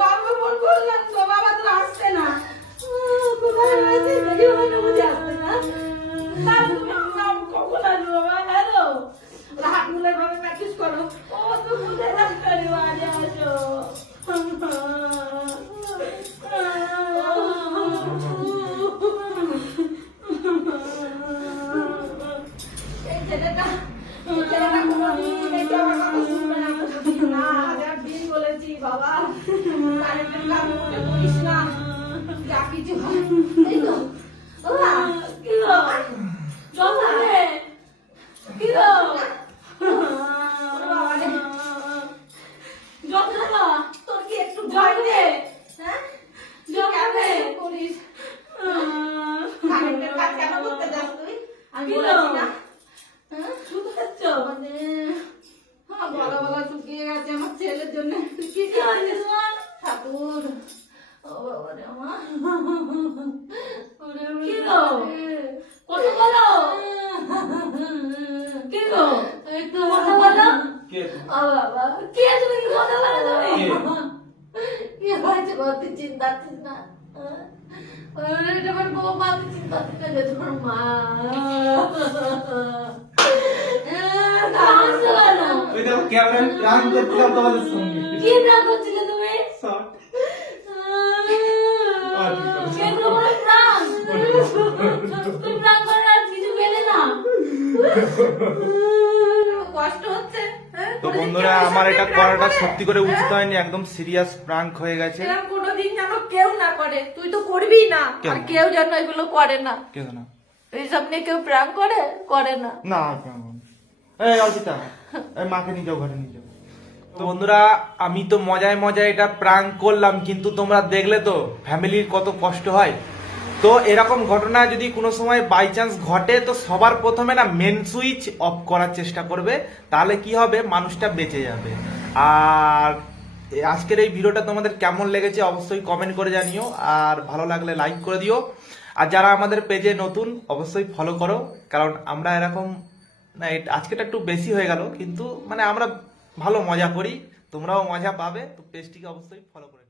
বাবা ফোন করলাম তো, বাবা তো আসছে না। কোথায় রয়েছে? দেখি ওখানে বুঝে আসছে না। বাবা তুমি কখন আসবে বাবা? হ্যালো, হাত মুলে ভাবে প্র্যাকটিস করো। ও তো বুঝে রাখতে বাড়ি আসো। এই ছেলেটা কোনোদিন এটা আমার কথা শুনবে না। না, হাজার দিন বলেছি বাবা, কারেন্টের কাজ মনে করিস না, যা কিছু হয়। এই তো বাবা, কি গো জল খাবে? কি গো বাবা রে, জল খাবা? তোর কি একটু ভয় নেই? হ্যাঁ, জল খাবে? করিস কারেন্টের কাজ কেন করতে যাস তুই? আমি বলেছি না। হ্যাঁ, শুধু খাচ্ছ মানে গলা গলা শুকিয়ে গেছে আমার ছেলের জন্য। কি হয়েছে তোমার? ঠাকুর, ও বাবা রে আমার। কি গো কথা বলো, কি গো কথা বলো। ও বাবা, কি আছে তুমি কথা বলো তুমি? কি হয়েছে কত চিন্তা আছিস না? আমার বৌমা চিন্তা করতে তোমার মা ক্যামেরা প্ল্যান করছিলাম তোমাদের সঙ্গে। কি প্ল্যান করছিলে তুমি? কষ্ট হচ্ছে। তো বন্ধুরা, আমার এটা করাটা সত্যি করে উচিত হয়নি, একদম সিরিয়াস প্রাঙ্ক হয়ে গেছে। এরকম কোনোদিন যেন কেউ না করে, তুই তো করবি না, আর কেউ যেন এগুলো করে না। কেন না? এইসব নিয়ে কেউ প্রাঙ্ক করে না। না, এই অর্পিতা, এই মাকে নিয়ে যাও, ঘরে নিয়ে যাও। তো বন্ধুরা, আমি তো মজায় মজায় এটা প্রাঙ্ক করলাম, কিন্তু তোমরা দেখলে তো ফ্যামিলির কত কষ্ট হয়। তো এরকম ঘটনা যদি কোনো সময় বাই চান্স ঘটে, তো সবার প্রথমে না মেন সুইচ অফ করার চেষ্টা করবে, তাহলে কি হবে, মানুষটা বেঁচে যাবে। আর আজকের এই ভিডিওটা তোমাদের কেমন লেগেছে অবশ্যই কমেন্ট করে জানিও, আর ভালো লাগলে লাইক করে দিও। আর যারা আমাদের পেজে নতুন অবশ্যই ফলো করো, কারণ আমরা এরকম না, আজকেটা একটু বেশি হয়ে গেল, কিন্তু মানে আমরা ভালো মজা করি, তোমরাও মজা পাবে। তো পেজটিকে অবশ্যই ফলো করে